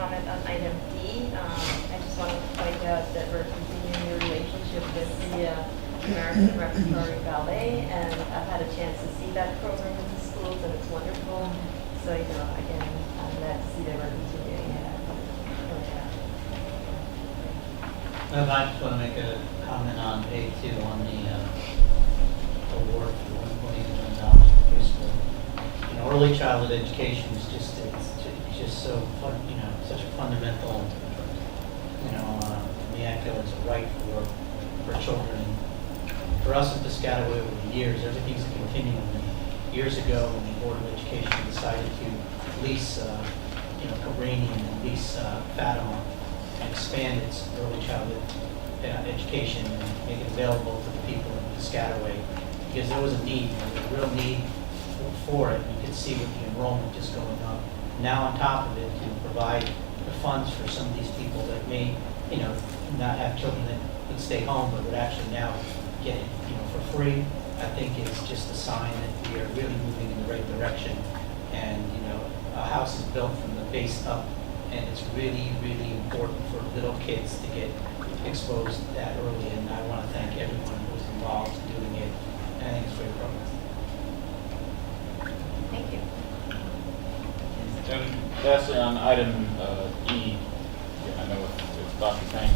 comment on item D. I just want to point out that we're continuing your relationship with the American Repertory Ballet, and I've had a chance to see that program in the schools, and it's wonderful. So, again, I'm glad to see that we're continuing it. I just want to make a comment on A2 on the award for $1.8 million for preschool. Early childhood education is just so fun, such a fundamental, the accolades are right for children. For us at Piscataway over the years, everything's a continuum. And years ago, when the Board of Education decided to lease, Cabrini and lease Fatima and expand its early childhood education and make it available to the people in Piscataway, because there was a need, there was a real need for it. You could see with the enrollment just going up. Now on top of it, to provide the funds for some of these people that may, not have children that would stay home, but would actually now get it, for free, I think is just a sign that we are really moving in the right direction. And, a house is built from the base up, and it's really, really important for little kids to get exposed that early. And I want to thank everyone who was involved in doing it. And I think it's a great program. Thank you. And lastly, on item E, I know it's Dr. Kang,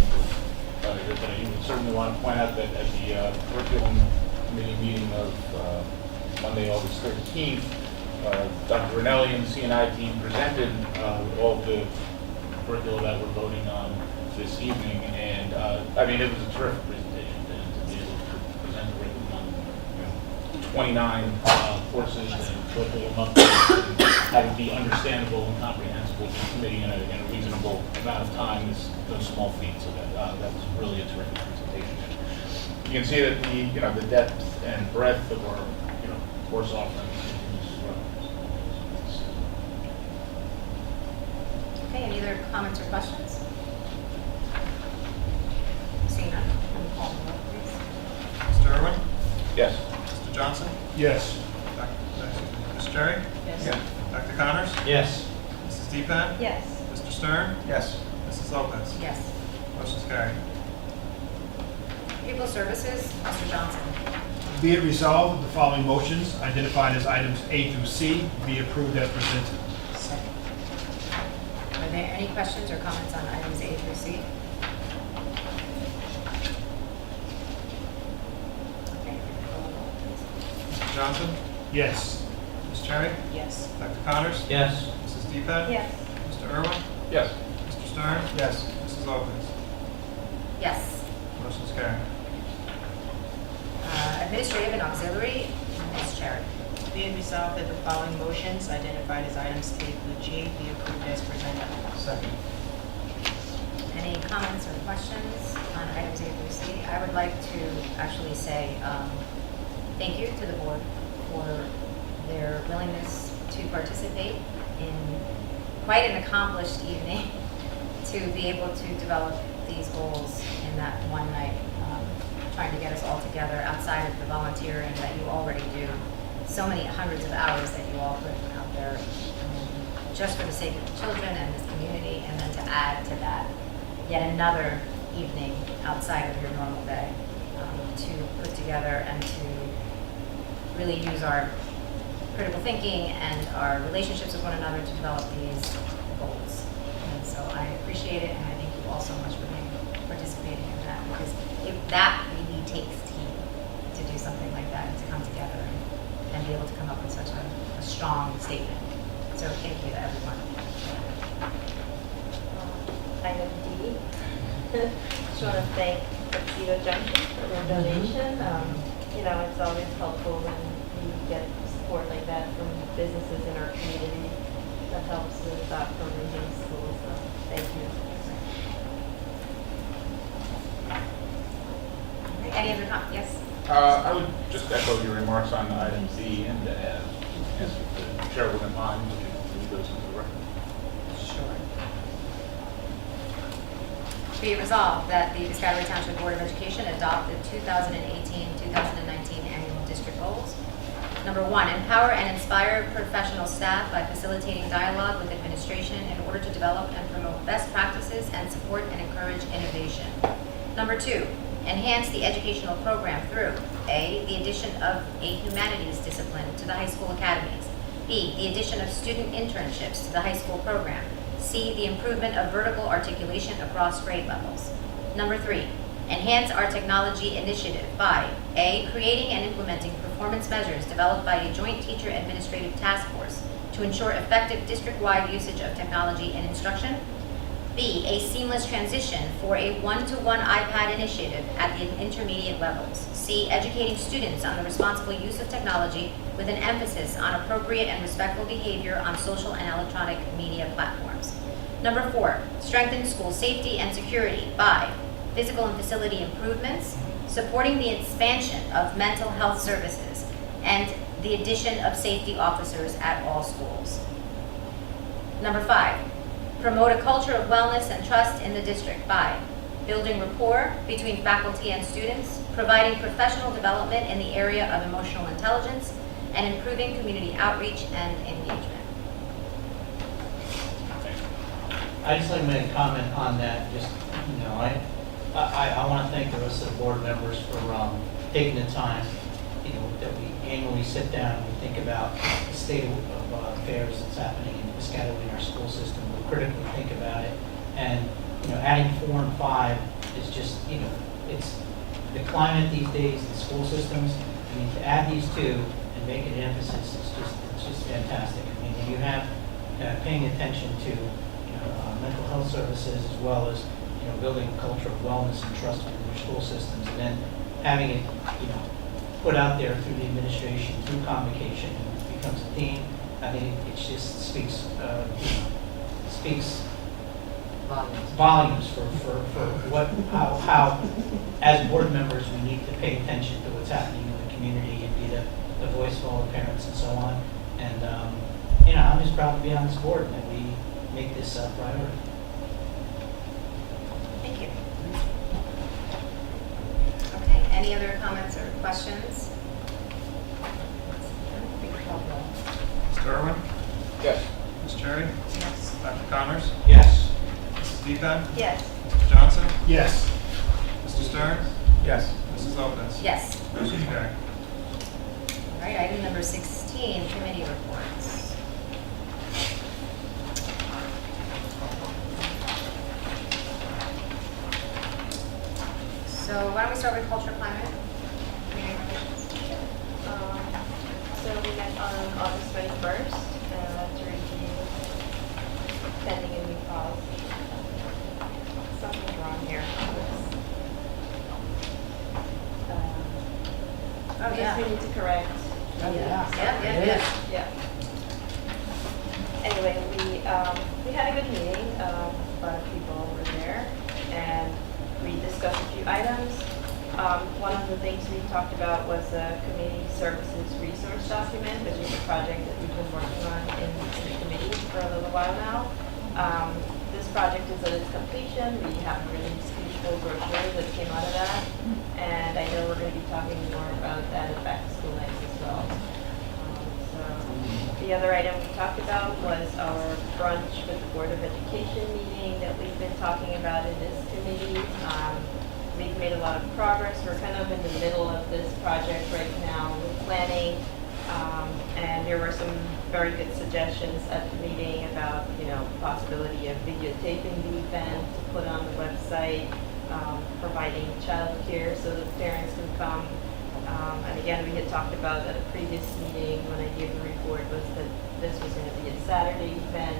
but you would certainly want to point out that at the curriculum committee meeting of Monday, August 13th, Dr. Rinelli and the CNI team presented all of the curricula that we're voting on this evening, and it was a terrific presentation to be able to present a curriculum on 29 courses and curriculum updates, and have it be understandable and comprehensible to the committee in a reasonable amount of time is no small feat. So that was really a terrific presentation. You can see that the depth and breadth of our course offerings continues to grow. Okay, any other comments or questions? Seeing none, can call the roll, please. Mr. Irwin? Yes. Mr. Johnson? Yes. Ms. Cherry? Yes. Dr. Connors? Yes. Mrs. Deepan? Yes. Mr. Stern? Yes. Mrs. Lopez? Yes. Motion's carried. Pupil Services, Mr. Johnson. Be it resolved that the following motions, identified as items A through C, be approved as presented. Are there any questions or comments on items A through C? Okay, call the roll, please. Mr. Johnson? Yes. Ms. Cherry? Yes. Dr. Connors? Yes. Mrs. Deepan? Yes. Mr. Irwin? Yes. Mr. Stern? Yes. Mrs. Lopez? Yes. Motion's carried. Administrative and auxiliary, Ms. Cherry. Be it resolved that the following motions identified as items A through G be approved as presented. Second. Any comments or questions on items A through C? I would like to actually say thank you to the board for their willingness to participate in quite an accomplished evening to be able to develop these goals in that one night, trying to get us all together outside of the volunteering that you already do. So many hundreds of hours that you all put out there just for the sake of the children and this community, and then to add to that yet another evening outside of your normal day to put together and to really use our critical thinking and our relationships with one another to develop these goals. And so I appreciate it, and I thank you all so much for participating in that, because that really takes team to do something like that and to come together and be able to come up with such a strong statement. So thank you to everyone. Item D. Just want to thank Tuxedo Junction for their donation. It's always helpful when we get support like that from businesses in our community. That helps with programs in schools. So thank you. Any other comments? Yes? I would just echo your remarks on item B, and ask if the chair wouldn't mind, would you read those into the record? Sure. Be it resolved that the Piscataway Township Board of Education adopt the 2018-2019 annual district goals. Number 1, empower and inspire professional staff by facilitating dialogue with administration in order to develop and promote best practices and support and encourage innovation. Number 2, enhance the educational program through A, the addition of a humanities discipline to the high school academies, B, the addition of student internships to the high school program, C, the improvement of vertical articulation across grade levels. Number 3, enhance our technology initiative by A, creating and implementing performance measures developed by a joint teacher administrative task force to ensure effective district-wide usage of technology in instruction. B, a seamless transition for a one-to-one iPad initiative at the intermediate levels. C, educating students on the responsible use of technology with an emphasis on appropriate and respectful behavior on social and electronic media platforms. Number 4, strengthen school safety and security by physical and facility improvements, supporting the expansion of mental health services, and the addition of safety officers at all schools. Number 5, promote a culture of wellness and trust in the district by building rapport between faculty and students, providing professional development in the area of emotional intelligence, and improving community outreach and engagement. I'd just like to make a comment on that, just, I want to thank the rest of the board members for taking the time, that we annually sit down and we think about the state of affairs that's happening in Piscataway in our school system. We critically think about it, and, adding 4 and 5 is just, it's the climate these days, the school systems. I mean, to add these two and make it an emphasis is it's just fantastic. I mean, you have paying attention to mental health services as well as building a culture of wellness and trust within your school systems, and then having it put out there through the administration, through convocation, and it becomes a theme. I think it just speaks volumes for how as board members we need to pay attention to what's happening in the community and be the voice of all the parents and so on. And I'm just proud to be on this board and that we make this a priority. Thank you. Okay, any other comments or questions? Mr. Irwin? Yes. Ms. Cherry? Yes. Dr. Connors? Yes. Mrs. Deepak? Yes. Mr. Johnson? Yes. Mr. Stern? Yes. Mrs. Lopez? Yes. Motion carried. All right, item number 16, committee reports. So why don't we start with culture climate? Community relations? So we met on August 21st to review pending a new policy. Something's wrong here. Oh, yeah. This we need to correct. Yeah. Yeah. Anyway, we had a good meeting. A lot of people were there, and we discussed a few items. One of the things we talked about was a community services resource document, which is a project that we've been working on in the committee for a little while now. This project is at its completion. We have released the full brochure that came out of that, and I know we're going to be talking more about that at back to school nights as well. So the other item we talked about was our brunch with the Board of Education meeting that we've been talking about in this committee. We've made a lot of progress. We're kind of in the middle of this project right now with planning, and there were some very good suggestions at the meeting about, possibility of videotaping the event to put on the website, providing childcare so that parents can come. And again, we had talked about at a previous meeting when I gave the report was that this was going to be a Saturday event.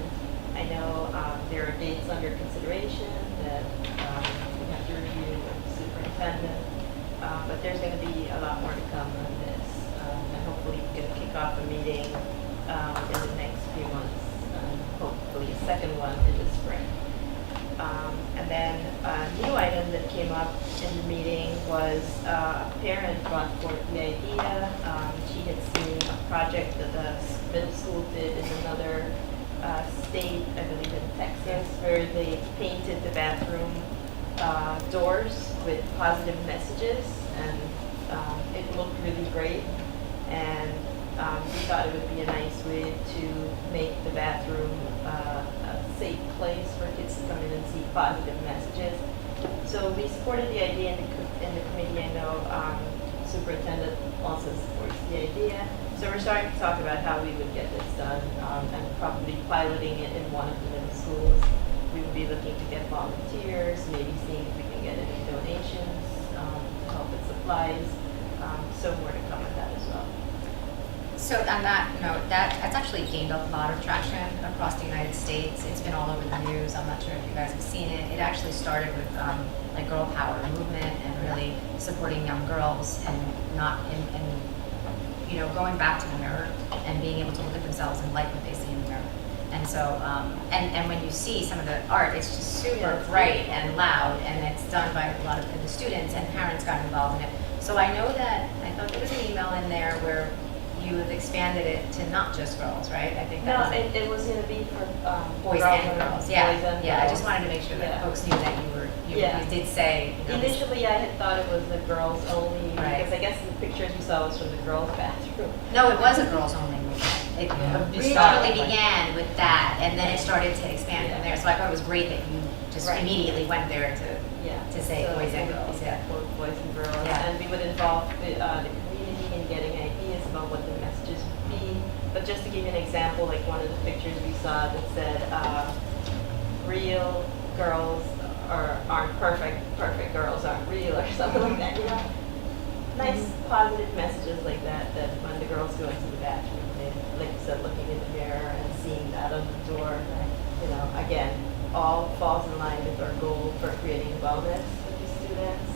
I know there are dates under consideration that we have to review with the superintendent, but there's going to be a lot more to come on this, and hopefully we can kick off a meeting in the next few months, hopefully a second one in the spring. And then a new item that came up in the meeting was a parent brought forth the idea. She had seen a project that the middle school did in another state, I believe in Texas, where they painted the bathroom doors with positive messages, and it looked really great. And we thought it would be a nice way to make the bathroom a safe place for kids to come in and see positive messages. So we supported the idea in the committee. I know superintendent also supports the idea. So we're starting to talk about how we would get this done, and probably piloting it in one of the middle schools. We would be looking to get volunteers, maybe seeing if we can get any donations to help with supplies. So more to come with that as well. So on that note, that's actually gained a lot of traction across the United States. It's been all over the news. I'm not sure if you guys have seen it. It actually started with like girl power movement and really supporting young girls and not and you know, going back to the mirror and being able to look at themselves and like what they see in the mirror. And so, and when you see some of the art, it's just super Yeah, it's bright and loud, and it's done by a lot of the students, and parents got involved in it. So I know that, I thought there was an email in there where you have expanded it to not just girls, right? I think that No, was it. it was going to be for Boys and girls, yeah. Boys and Yeah, I girls. just wanted to make sure that Yeah. folks knew that you Yeah. did say, you know, this- Initially, I had thought it was the girls only, Right. because I guess the pictures you saw was from the girls' bathroom. No, it was a girls only movement. It Yeah. originally began with that, and then it started to expand from there. So I thought it was great that you just Right. immediately went there to, Yeah. to say So boys and it would girls, be yeah. Both boys and girls, Yeah. and we would involve the community in getting ideas about what the messages would be. But just to give you an example, like one of the pictures we saw that said, real girls aren't perfect, perfect girls aren't real, or something like that, you know? Nice positive messages like that, that when the girls go into the bathroom, they, like you said, looking in the mirror and seeing that on the door, you know, again, all falls in line with our goal for creating wellness with the students.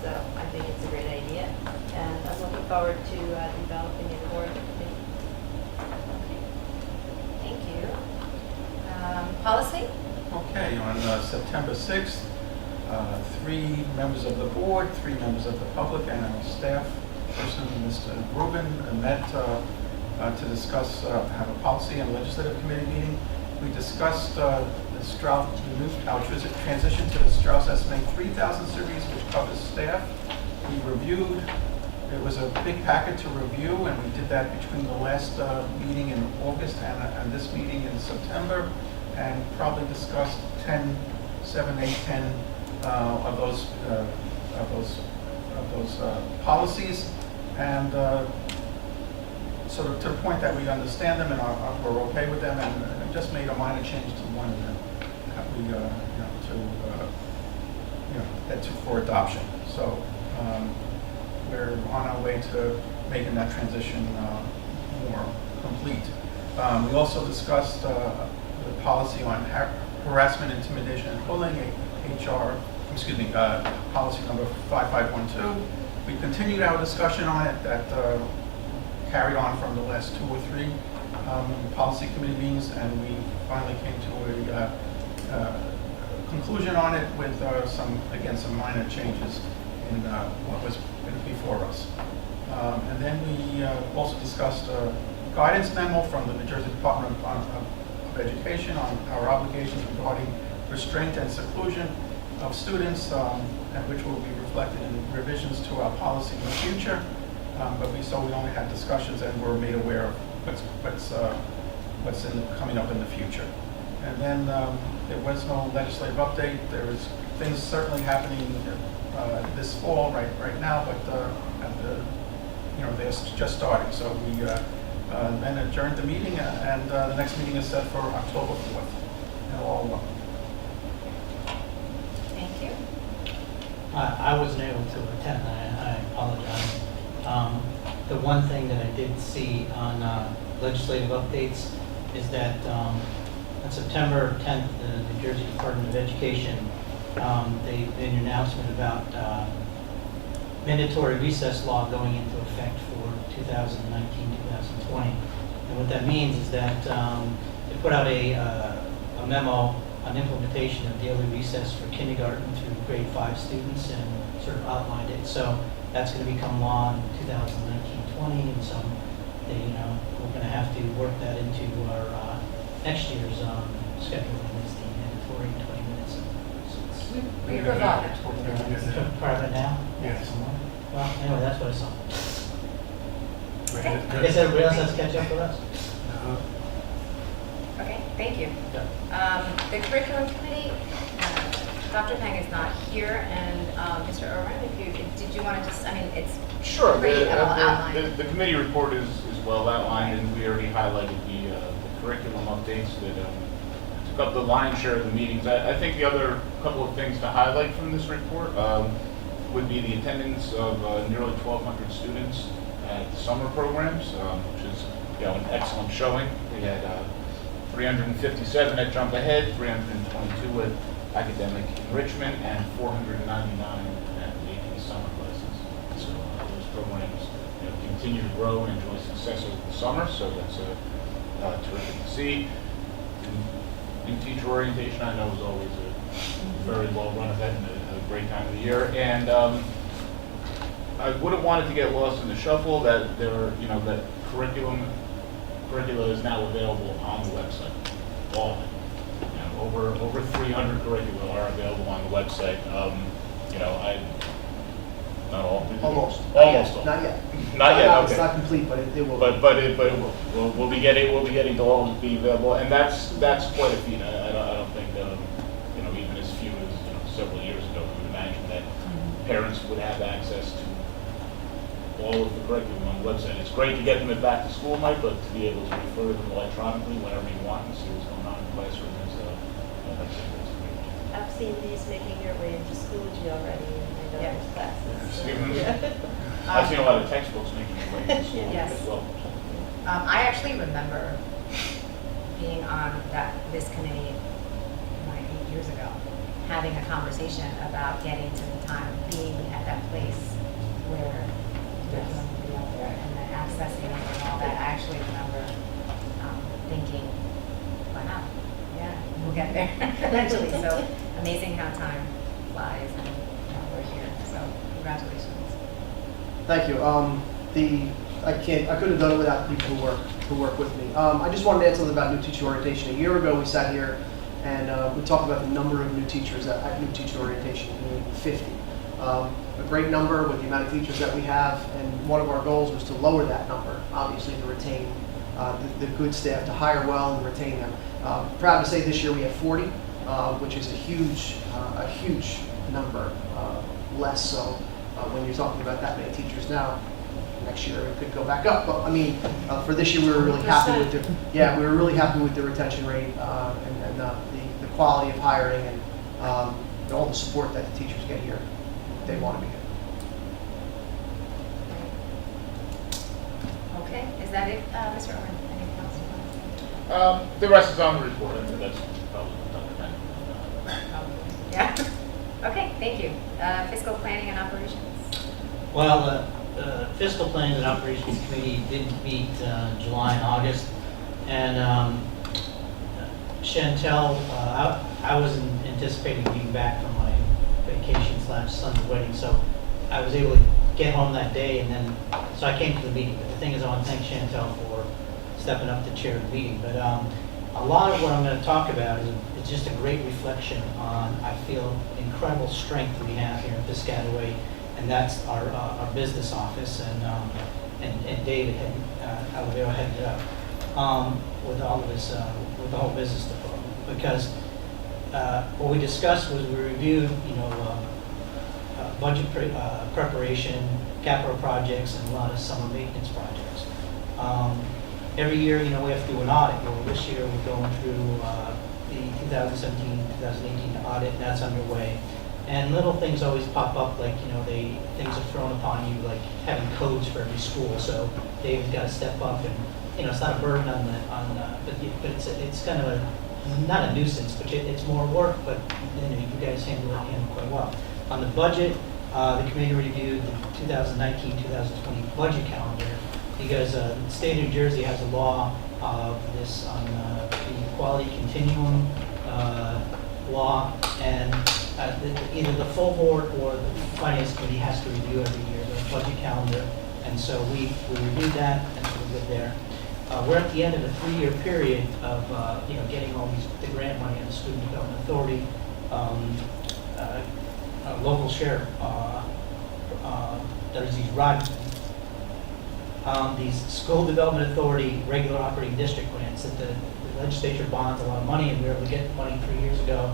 So I think it's a great idea, and I'm looking forward to developing it more. Thank you. Policy? Okay, on September 6th, 3 members of the board, 3 members of the public, and our staff person, Mr. Rubin, met to discuss, have a policy and legislative committee meeting. We discussed our transition to the Strauss SMA 3000 series, which covers staff. We reviewed, it was a big packet to review, and we did that between the last meeting in August and this meeting in September, and probably discussed 7, 8, 10 of those policies, and sort of to the point that we understand them and we're okay with them, and just made a minor change to one of them that we for adoption. So we're on our way to making that transition more complete. We also discussed the policy on harassment, intimidation, and bullying, policy number 5512. We continued our discussion on it that carried on from the last 2 or 3 policy committee meetings, and we finally came to a conclusion on it with some minor changes in what was before us. And then we also discussed a guidance memo from the New Jersey Department of Education on our obligations regarding restraint and seclusion of students, and which will be reflected in revisions to our policy in the future. But we only had discussions and were made aware of what's coming up in the future. And then there was no legislative update. There was things certainly happening this fall right now, but they're just starting. So we then adjourned the meeting, and the next meeting is set for October 4th. And all Thank you. I wasn't able to attend, I apologize. The one thing that I did see on legislative updates is that on September 10th, the New Jersey Department of Education, they made an announcement about mandatory recess law going into effect for 2019-2020. And what that means is that they put out a memo on implementation of daily recess for kindergarten through grade 5 students, and sort of outlined it. So that's going to become law in 2019-20, and so we're going to have to work that into our next year's scheduling, is the mandatory 20 minutes. We provided. Part of it now? Yes. Well, anyway, that's what I saw. Okay. I guess everybody else has to catch up with us. Okay, thank you. Yeah. The curriculum committee, Dr. Peng is not here, and Mr. Irwin, did you want to just, I mean, it's Sure. pretty well outlined. The committee report is well outlined, and we already highlighted the curriculum updates that took up the lion's share of the meetings. I think the other couple of things to highlight from this report would be the attendance of nearly 1,200 students at the summer programs, which is an excellent showing. We had 357 at Jump Ahead, 322 at Academic Enrichment, and 499 at the AP summer classes. So those programs continue to grow and enjoy success over the summer, so that's terrific to see. New teacher orientation, I know, is always a very well-run event and a great time of the year. And I wouldn't want it to get lost in the shuffle that that curricula is now available on the website. All of it. Over 300 curricula are available on the website. Not all. Almost. Almost all. Not yet. Not yet. Okay. It's not complete, but it will. But it will. We'll be getting to all be available, and that's quite a feat. I don't think even as few as several years ago, we would imagine that parents would have access to all of the curriculum on the website. It's great to get them at back to school night, but to be able to refer them electronically whenever you want and see what's going on in the classroom is that's great. I've seen these making their way into Schoology already in my daughter's classes. so, Stevens? yeah. I've seen a lot of textbooks making their way to school Yes. as well. I actually remember being on this committee 8 years ago, having a conversation about getting to the time, being at that place where they're going to be out there and then accessing it and all that. I actually remember thinking, wow, yeah, we'll get there eventually. So amazing how time flies, and we're here. So congratulations. Thank you. I couldn't have done it without the people who work with me. I just wanted to add something about new teacher orientation. A year ago, we sat here and we talked about the number of new teachers at new teacher orientation, 50. A great number with the amount of teachers that we have, and one of our goals was to lower that number, obviously to retain the good staff, to hire well and retain them. Proud to say this year we have 40, which is a huge number, less so when you're talking about that many teachers now. Next year it could go back up, but I mean, for this year we were really happy with the retention rate and the quality of hiring and all the support that the teachers get here. They want to be here. Okay, is that it, Mr. Owen? Anything else you want to say? The rest is on the report. I think that's probably Dr. Yeah. Okay, thank you. Fiscal planning and operations. Well, the Fiscal Planning and Operations Committee didn't meet July and August, and Chantel, I wasn't anticipating being back from my vacation/son's wedding, so I was able to get home that day, and then so I came to the meeting. But the thing is, I want to thank Chantel for stepping up to chair the meeting. But a lot of what I'm going to talk about is just a great reflection on, I feel, incredible strength we have here in Piscataway, and that's our business office, and David Alavero headed it up with all of his with the whole business department, because what we discussed was we reviewed budget preparation, capital projects, and a lot of summer maintenance projects. Every year, we have to do an audit. Well, this year we're going through the 2017-2018 audit, and that's underway. And little things always pop up, like things are thrown upon you, like having codes for every school. So David's got to step up, and it's not a burden but it's kind of not a nuisance, but it's more work. But you guys handle it quite well. On the budget, the committee reviewed the 2019-2020 budget calendar, because the state of New Jersey has a law of this on the quality continuum law, and either the full board or the finance committee has to review every year the budget calendar, and so we reviewed that, and so we're good there. We're at the end of a 3-year period of getting all the grant money and the Student Development Authority, local share. There's these these school development authority regular operating district grants that the legislature bonds a lot of money, and we were able to get money 3 years ago.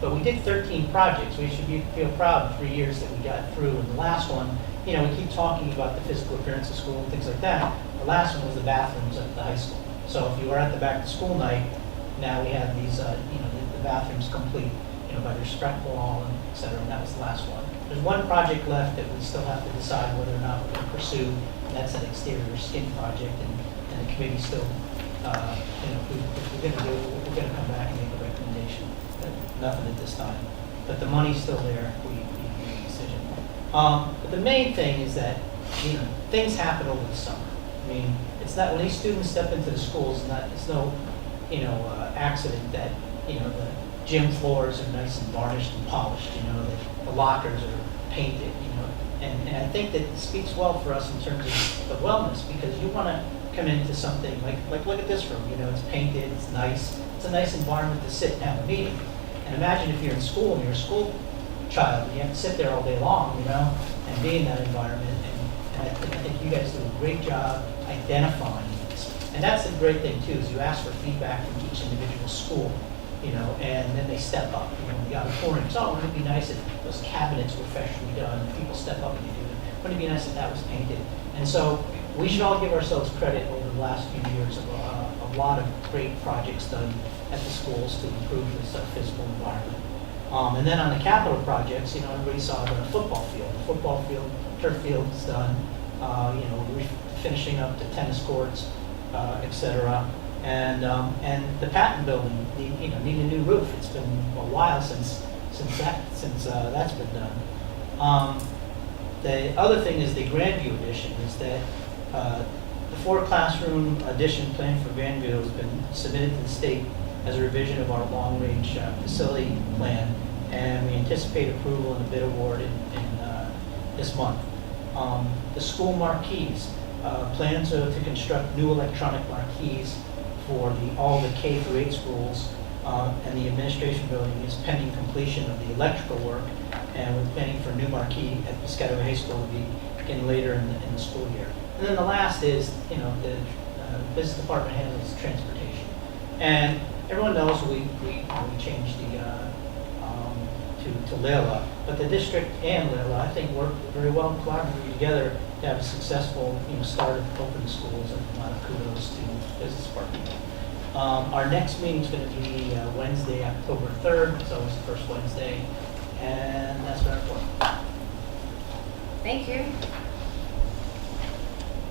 But we did 13 projects. We should feel proud of 3 years that we got through. And the last one, you know, we keep talking about the physical appearance of school and things like that. The last one was the bathrooms at the high school. So if you were at the back to school night, now we have these, you know, the bathrooms complete, you know, by their scrap wall and et cetera, and that was the last one. There's one project left that we still have to decide whether or not we're going to pursue, and that's an exterior skin project, and the committee still, you know, if we're going to do it, we're going to come back and make a recommendation, but nothing at this time. But the money's still there, we make a decision. But the main thing is that, you know, things happen over the summer. I mean, it's not, when these students step into the schools, it's no, you know, accident that, you know, the gym floors are nice and varnished and polished, you know, the lockers are painted, you know, and I think that it speaks well for us in terms of wellness, because you want to come into something like look at this room, you know, it's painted, it's nice, it's a nice environment to sit and have a meeting. And imagine if you're in school and you're a school child and you have to sit there all day long, you know, and be in that environment. And I think you guys do a great job identifying this. And that's the great thing too, is you ask for feedback from each individual school, you know, and then they step up. You know, the auditoriums, oh, wouldn't it be nice if those cabinets were freshly done, and people step up and they do it. Wouldn't it be nice if that was painted? And so we should all give ourselves credit over the last few years of a lot of great projects done at the schools to improve this physical environment. And then on the capital projects, you know, everybody saw the football field, turf field is done. You know, we're finishing up the tennis courts, et cetera. And the Patton building, you know, need a new roof. It's been a while since that's been done. The other thing is the Grandview addition, is that the 4-classroom addition plan for Grandview has been submitted to the state as a revision of our long-range facility plan, and we anticipate approval and a bid award in this month. The school marquees, plan to construct new electronic marquees for all the K through 8 schools, and the administration building is pending completion of the electrical work, and we're planning for a new marquee at Piscataway High School to be beginning later in the school year. And then the last is, you know, the business department handles transportation, and everyone knows we changed the to Leila, but the district and Leila, I think, worked very well collaboratively together to have a successful, you know, start of open schools, and a lot of kudos to the business department. Our next meeting is going to be Wednesday, October 3rd. It's always the first Wednesday, and that's my report. Thank you.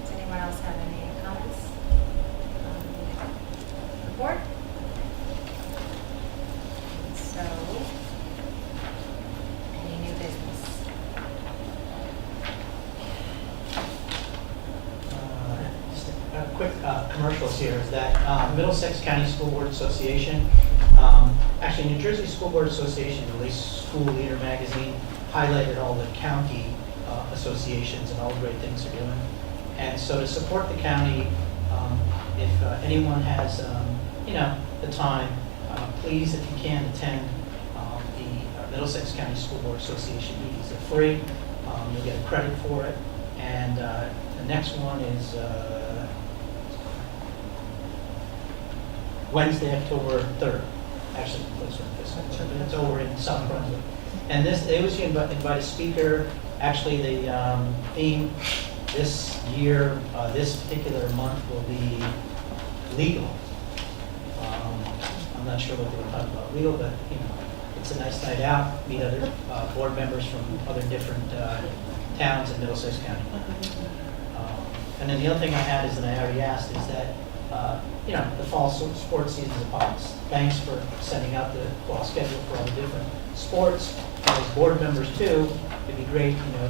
Does anyone else have any comments on the report? So, any new business? Just a quick commercials here is that Middlesex County School Board Association, actually New Jersey School Board Association released School Leader magazine, highlighted all the county associations and all the great things they're doing. And so to support the county, if anyone has, you know, the time, please, if you can, attend the Middlesex County School Board Association meetings. They're free. You'll get a credit for it. And the next one is Wednesday, October 3rd. Actually, it's over in South Brunswick. And they was invite a speaker. Actually, the theme this year, this particular month, will be legal. I'm not sure what they were talking about legal, but you know, it's a nice night out. Meet other board members from other different towns in Middlesex County. And then the other thing I had is, and I already asked, is that you know, the fall sports season is upon us. Thanks for sending out the fall schedule for all the different sports. And as board members too, it'd be great, you know,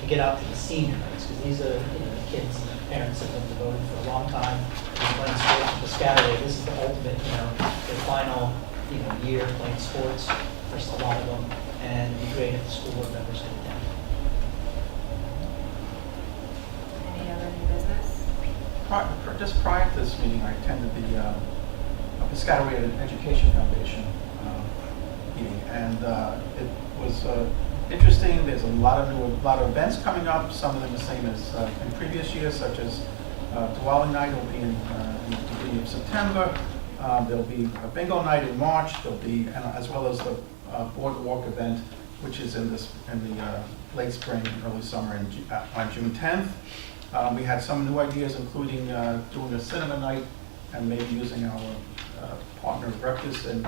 to get out to the senior nights, because these are, you know, the kids and the parents have been devoted for a long time to playing sports with Piscataway. This is the ultimate, you know, their final, you know, year playing sports for a lot of them, and it'd be great if the school board members could attend. Any other new business? Just prior to this meeting, I attended the Piscataway Education Foundation meeting, and it was interesting. There's a lot of events coming up. Some of them the same as in previous years, such as Diwali night will be in the beginning of September. There'll be a bingo night in March. There'll be, as well as the boardwalk event, which is in the late spring, early summer, on June 10th. We had some new ideas, including doing a cinema night and maybe using our partner Breakfast and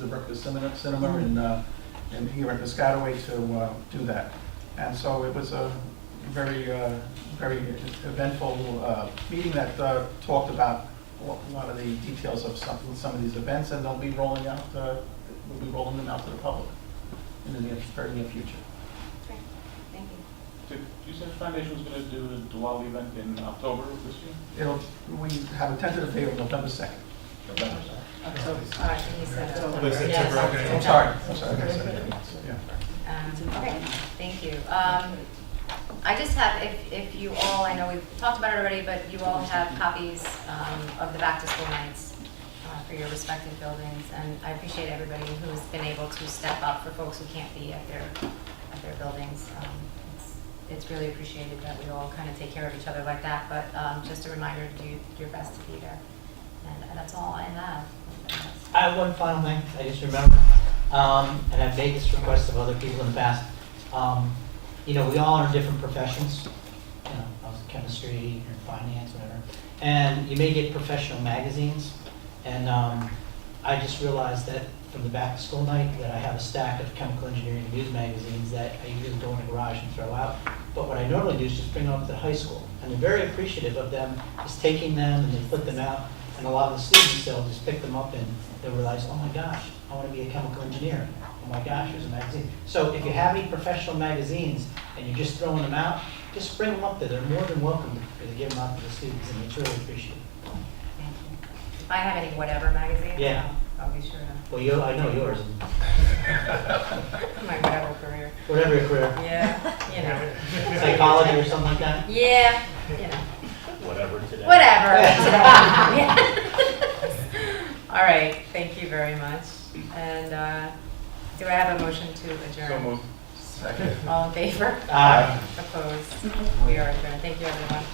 the Breakfast Cinema in here at Piscataway to do that. And so it was a very eventful meeting that talked about a lot of the details of some of these events, and they'll be rolling them out to the public in the very near future. Great, thank you. Did you say the foundation was going to do a Diwali event in October of this year? We have a tentative date of November 2nd. November. All right, and you said October. Listen, Yes. October, okay. I'm sorry. I said it. Yeah. Okay, thank you. I just have, if you all, I know we've talked about it already, but you all have copies of the back-to-school nights for your respective buildings, and I appreciate everybody who's been able to step up for folks who can't be at their buildings. It's really appreciated that we all kind of take care of each other like that, but just a reminder to do your best to be there. And that's all I have. I have one final thing, I just remember, and I've made this request of other people in the past. You know, we all are in different professions. You know, I was in chemistry, or finance, whatever. And you may get professional magazines. And I just realized that from the back to school night that I have a stack of chemical engineering news magazines that I usually go in the garage and throw out. But what I normally do is just bring them up to the high school. And they're very appreciative of them just taking them and they flip them out. And a lot of the students, they'll just pick them up and they'll realize, oh my gosh, I want to be a chemical engineer. Oh my gosh, there's a magazine. So if you have any professional magazines and you're just throwing them out, just bring them up there. They're more than welcome to give them out to the students, and it's really appreciated. Thank you. If I have any whatever magazines, Yeah. I'll be sure to. Well, I know yours. My whatever career. Whatever your career, Yeah, you know. psychology or something like that. Yeah, you know. Whatever today. Whatever. All right, thank you very much. And do I have a motion to adjourn? So moved. Second. All in favor? Aye. Opposed? We are adjourned. Thank you, everyone.